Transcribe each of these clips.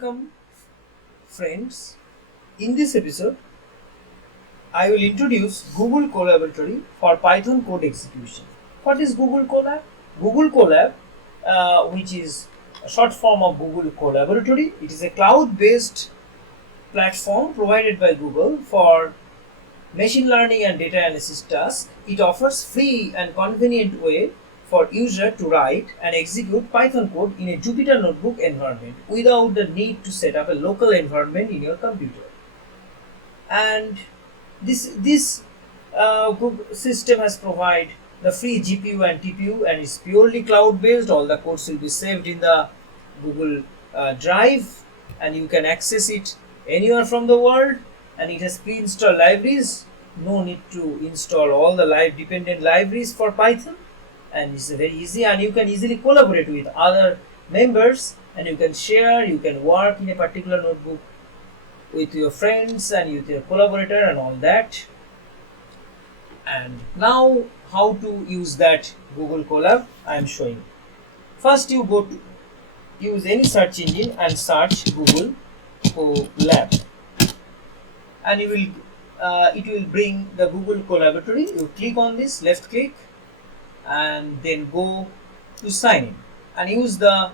Welcome, friends. In this episode, I will introduce Google Colaboratory for Python code execution. What is Google Colab? Google Colab, which is a short form of Google Colaboratory, it is a cloud-based platform provided by Google for machine learning and data analysis tasks. It offers free and convenient way for user to write and execute Python code in a Jupyter Notebook environment without the need to set up a local environment in your computer. And this Google system has provided the free GPU and TPU, and it's purely cloud based. All the codes will be saved in the Google Drive, and you can access it anywhere from the world. And it has pre-installed libraries. No need to install all the dependent libraries for Python, and it's very easy. And you can easily collaborate with other members, and you can share. You can work in a particular notebook with your friends and with your collaborator and all that. And now, how to use that Google Colab I am showing. First, you go to use any search engine and search Google Colab, and you will it will bring the Google Colaboratory. You click on this, left click, and then go to sign in and use the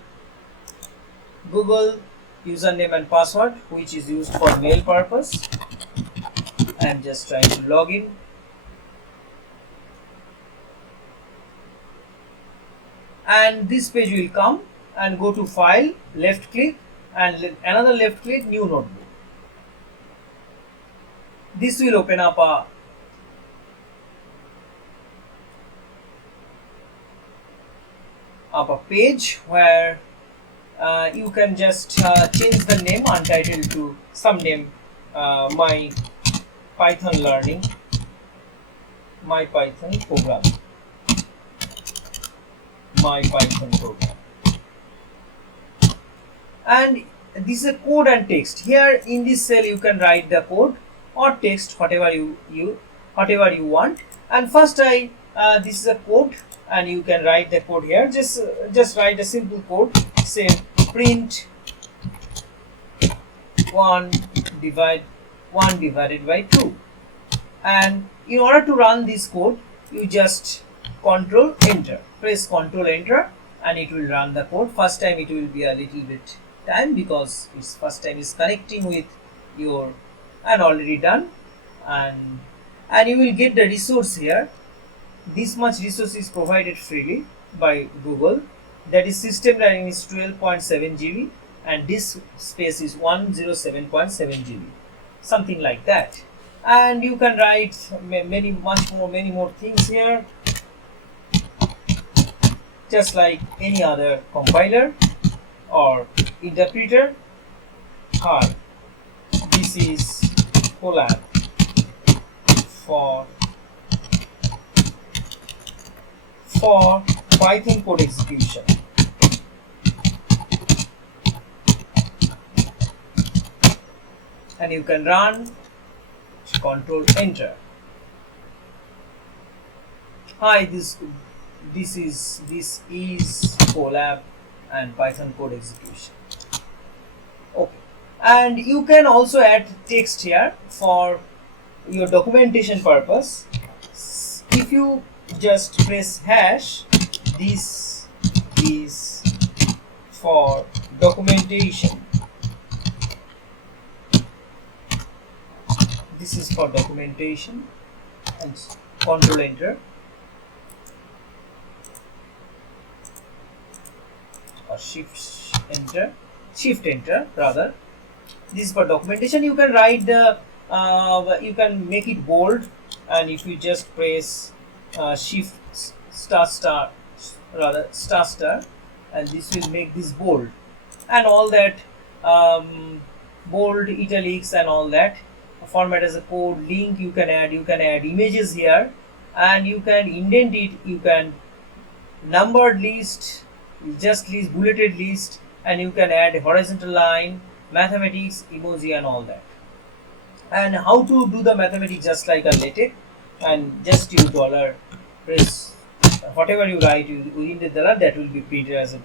Google username and password, which is used for mail purpose. I'm just trying to log in. And this page will come, and go to file, left click, and another left click, new notebook. This will open up a page where you can just change the name untitled to some name, my Python learning, my Python program, my Python program. And this is a code and text. Here in this cell you can write the code or text, whatever you want. And first this is a code, and you can write the code here. Just write a simple code. Say print 1 divided by 2. And in order to run this code, you just control enter. Press control enter, and it will run the code. First time it will be a little bit time because its first time is connecting with your, and already done. And you will get the resource here. This much resource is provided freely by Google. That is, system running is 12.7 GB and disk space is 107.7 GB, something like that. And you can write many more things here, just like any other compiler or interpreter. Hi, this is Colab for Python code execution. And you can run, control enter. Hi, this is Colab and Python code execution. Okay, and you can also add text here for your documentation purpose. If you just press hash, this is for documentation. This is for documentation, and control enter, or shift enter rather. This is for documentation. You can write the you can make it bold, and if you just press shift star, and this will make this bold, and all that, bold, italics, and all that. Format as a code, link you can add images here, and you can indent it, you can numbered list, just list, bulleted list, and you can add a horizontal line, mathematics, emoji, and all that. And how to do the mathematics just like a LaTeX, and just use dollar, press whatever you write within the dollar, that will be printed as a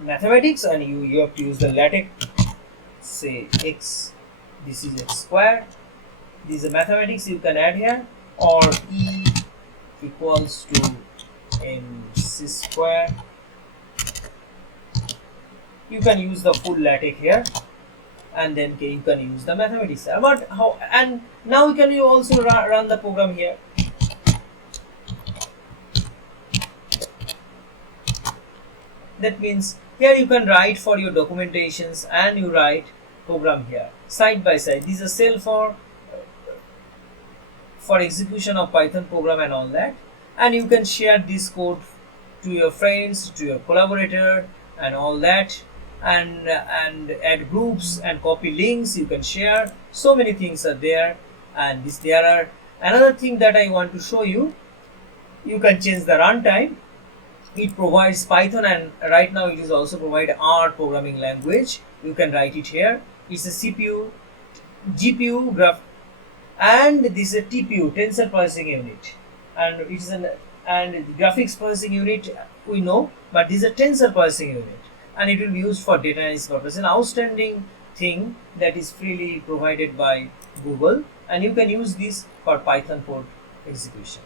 mathematics, and you have to use the LaTeX say x, this is x square. This is a mathematics you can add here, or E equals to mc square. You can use the full LaTeX here, and then you can use the mathematics. But how? And now you can also run the program here. That means here you can write for your documentations, and you write program here side by side. This is a cell for execution of Python program and all that. And you can share this code to your friends, to your collaborator, and all that. And add groups and copy links. You can share. So many things are there. And there are another thing that I want to show you. You can change the runtime. It provides Python, and right now it is also provide R programming language. You can write it here. It's a CPU, GPU, graph, and this is a TPU, Tensor Processing Unit, and it is graphics processing unit we know, but this is a Tensor Processing Unit, and it will be used for data analysis purpose. An outstanding thing that is freely provided by Google, and you can use this for Python code execution.